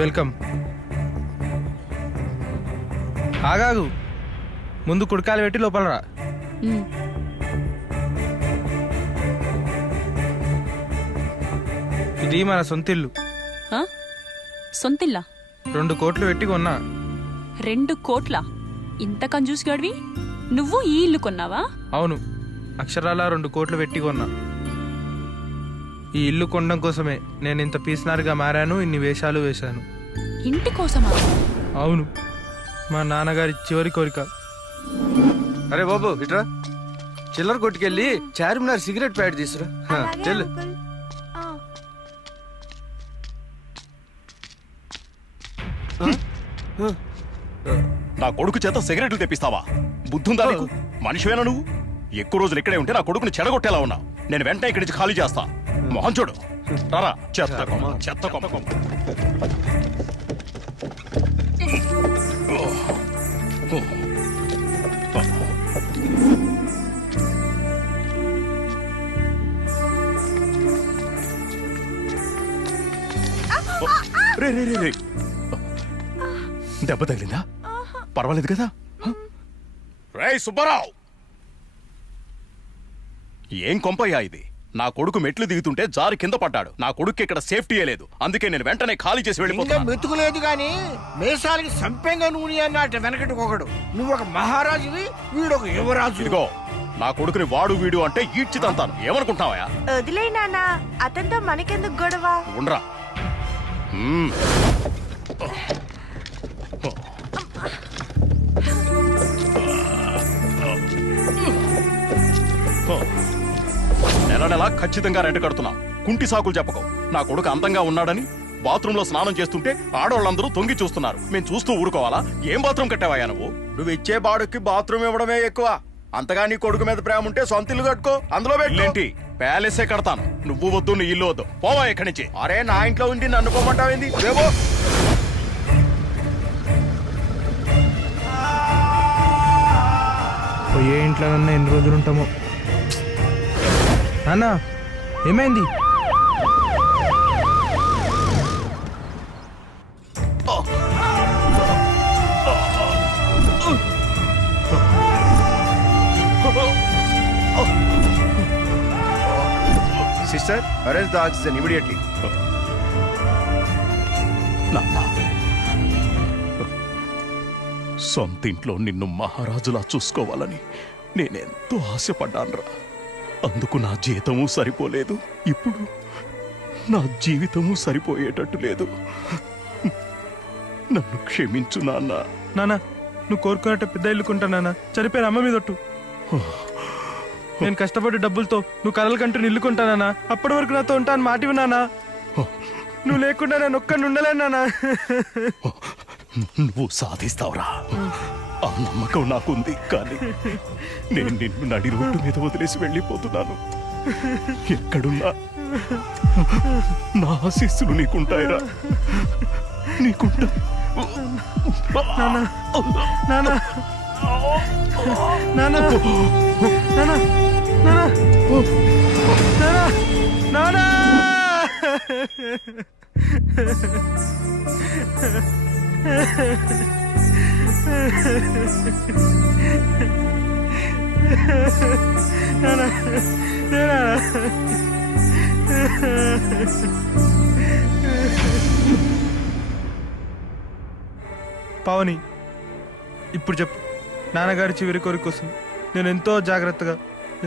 Welcome. ఆగాగు, ముందు కుడకాలు పెట్టి లోపల రా. ఇది మన సొంతిల్లు. సొంతిల్లా? 2 కోట్లు పెట్టి కొన్నా. 2 కోట్ల? ఇంత కంజూస్ గడివి నువ్వు ఈ ఇల్లు కొన్నావా? అవును, అక్షరాల 2 కోట్లు పెట్టి కొన్నా. ఈ ఇల్లు కొనడం కోసమే నేను ఇంత పీసినారుగా మారాను, ఇన్ని వేషాలు వేశాను. ఇంటి కోసమా? అవును, మా నాన్నగారి చివరి కోరిక. అరే బాబు ఇట్రా, చిల్లర కొట్టుకెళ్ళి చార్మినార్ సిగరెట్ ప్యాకెట్ తీసురా. చెల్లు. నా కొడుకు చేత సిగరెట్లు తెప్పిస్తావా? బుద్ధుందా నీకు? మనిషివేనా నువ్వు? ఎక్కువ రోజులు ఇక్కడే ఉంటే నా కొడుకుని చెడగొట్టేలా ఉన్నావు. నేను వెంటనే ఇక్కడి నుంచి ఖాళీ చేస్తా. మొహం చూడు. రారా, చెత్త కొమ్మ, చెత్త కొమ్మ. రే రే రే రే, దెబ్బ తగిలిందా? పర్వాలేదు కదా? రే సుబ్బారావు, ఏం కొంపయ్యా ఇది? నా కొడుకు మెట్లు దిగుతుంటే జారి కింద పడ్డాడు. నా కొడుకు ఇక్కడ సేఫ్టీ లేదు, అందుకే నేను వెంటనే ఖాళీ చేసి వెళ్ళిపోతున్నా. మెతుకులేదు గాని మేసాలకి సంపెంగ నూనె అన్నట్టు వెనకటికొకడు. నువ్వు ఒక మహారాజువి, వీడొక యువరాజు. ఇదిగో, నా కొడుకుని వాడు వీడు అంటే ఈడ్చి తంతాను. ఏమనుకుంటావా? వదిలే నాన్న, అతనితో మనకెందుకు గొడవ? ఉండరా. నెల నెలా ఖచ్చితంగా రెంట్ కడుతున్నాం. కుంటి సాకులు చెప్పకు. నా కొడుకు అందంగా ఉన్నాడని బాత్రూంలో స్నానం చేస్తుంటే ఆడవాళ్ళందరూ తొంగి చూస్తున్నారు. మేము చూస్తూ ఊరుకోవాలా? ఏం బాత్రూమ్ కట్టావా నువ్వు? నువ్వు ఇచ్చే బాడుకి బాత్రూమ్ ఇవ్వడమే ఎక్కువ. అంతగా నీ కొడుకు మీద ప్రేమ ఉంటే సొంత ఇల్లు కట్టుకో, అందులో ఏంటి ప్యాలెసే కడతాను. నువ్వు వద్దు, నీ ఇల్లు వద్దు. పోవా ఇక్కడి నుంచి. అరే, నా ఇంట్లో ఉండి నన్ను పోమంటావేంది? రేవో పోయే ఇంట్లోనన్నా ఎన్ని రోజులు ఉంటామో. నాన్న, ఏమైంది? Sister, arrange the oxygen immediately. నాన్న, సొంతింట్లో నిన్ను మహారాజులా చూసుకోవాలని నేనెంతో ఆశపడ్డానురా. అందుకు నా జీతము సరిపోలేదు, ఇప్పుడు నా జీవితము సరిపోయేటట్టు లేదు. నన్ను క్షమించు నాన్న. నాన్న, నువ్వు కోరుకున్నట్టు పెద్ద ఇల్లు కొంటా నాన్న. చనిపోయిన అమ్మ మీద ఒట్టు. నేను కష్టపడి డబ్బులతో నువ్వు కలలు కంటూ ఇల్లు కొంటానా? అప్పటి వరకు నాతో ఉంటాను, మాటివి నాన్న. నువ్వు లేకుండా నేను ఒక్కడిని ఉండలేను నాన్న. నువ్వు సాధిస్తావురా, ఆ నమ్మకం నాకుంది. కానీ నేను నిన్ను నడి రోడ్డు మీద వదిలేసి వెళ్ళిపోతున్నాను. ఎక్కడున్నా నా ఆశీస్సులు నీకుంటాయిరా, నీకుంటా. నాన్న, నాన్న, నాన్న, నాన్న, నాన్న, నాన్న. పావని, ఇప్పుడు చెప్పు, నాన్నగారి చివరి కోరిక కోసం నేను ఎంతో జాగ్రత్తగా,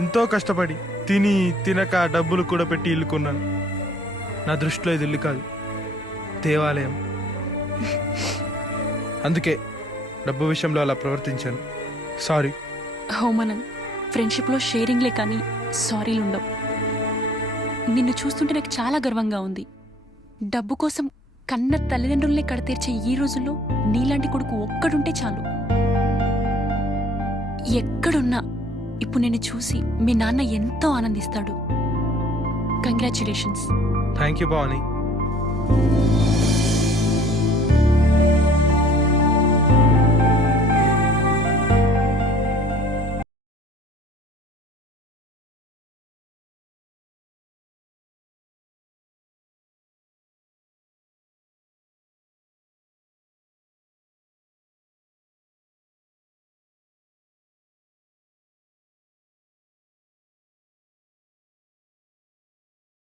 ఎంతో కష్టపడి తిని తినక డబ్బులు కూడా పెట్టి ఇల్లు కొన్నాను. నా దృష్టిలో ఇది ఇల్లు కాదు, దేవాలయం. అందుకే డబ్బు విషయంలో అలా ప్రవర్తించాను. సారీ. హోమనం, ఫ్రెండ్షిప్లో షేరింగ్లే కానీ సారీలు ఉండవు. నిన్ను చూస్తుంటే నాకు చాలా గర్వంగా ఉంది. డబ్బు కోసం కన్న తల్లిదండ్రుల్నే కడతీర్చే ఈ రోజుల్లో నీలాంటి కొడుకు ఒక్కడుంటే చాలు. ఎక్కడున్నా ఇప్పుడు నేను చూసి మీ నాన్న ఎంతో ఆనందిస్తాడు. కంగ్రాచ్యులేషన్స్. Thank you Pavani.